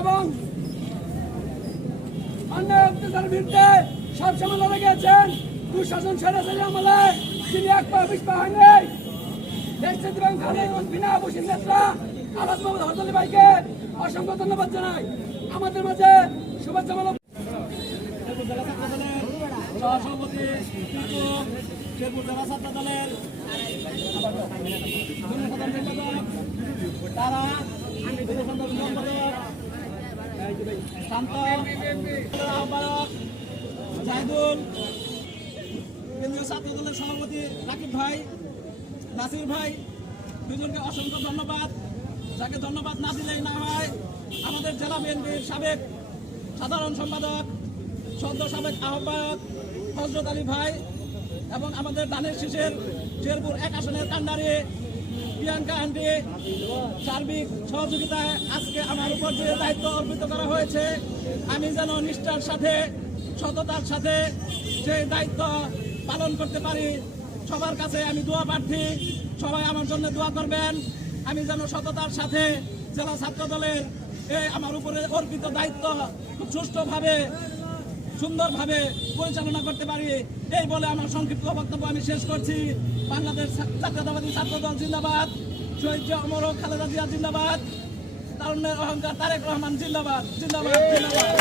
এবং অন্যায় অত্যাচার বিরুদ্ধে সবসময় লড়ে গিয়েছেন দুঃশাসন সরাসরি আমলে। তিনি এক পা বিশ পা হয়নি এবং বিনা বসির নেতা আলাদ মোহাম্মদ হরদলি অসংখ্য ধন্যবাদ জানাই। আমাদের মাঝে শুভেচ্ছা মানব সভাপতি শেরপুর জেলা ছাত্র দলের তারা শান্ত আহ্বায়ক জাহিদুল কেন্দ্রীয় ছাত্র সভাপতি রাকিব ভাই নাসির ভাই দুজনকে অসংখ্য ধন্যবাদ যাকে ধন্যবাদ না দিলেই আমাদের জেলা বিএনপির সাবেক সাধারণ সম্পাদক, সদ্য সাবেক আহ্বায়ক হজরত আলী ভাই এবং আমাদের ধানের শীষের শেরপুর এক আসনের কান্ডারি, প্রিয়াঙ্কা আন্টি, সার্বিক সহযোগিতায় আজকে আমার উপর যে দায়িত্ব অর্পিত করা হয়েছে। আমি যেন নিষ্ঠার সাথে, সততার সাথে সেই দায়িত্ব পালন করতে পারি। সবার কাছে আমি দোয়া প্রার্থী। সবাই আমার জন্য দোয়া করবেন। আমি যেন সততার সাথে জেলা ছাত্র দলের আমার উপরে অর্পিত দায়িত্ব খুব সুষ্ঠুভাবে সুন্দরভাবে পরিচালনা করতে পারি। এই বলে আমার সংক্ষিপ্ত বক্তব্য আমি শেষ করছি। বাংলাদেশ জাতীয়তাবাদী ছাত্র দল জিন্দাবাদ। শহীদ অমর খালেদা জিয়া জিন্দাবাদ। তারুণ্যের অহংকার তারেক রহমান জিন্দাবাদ। জিন্দাবাদ জিন্দাবাদ।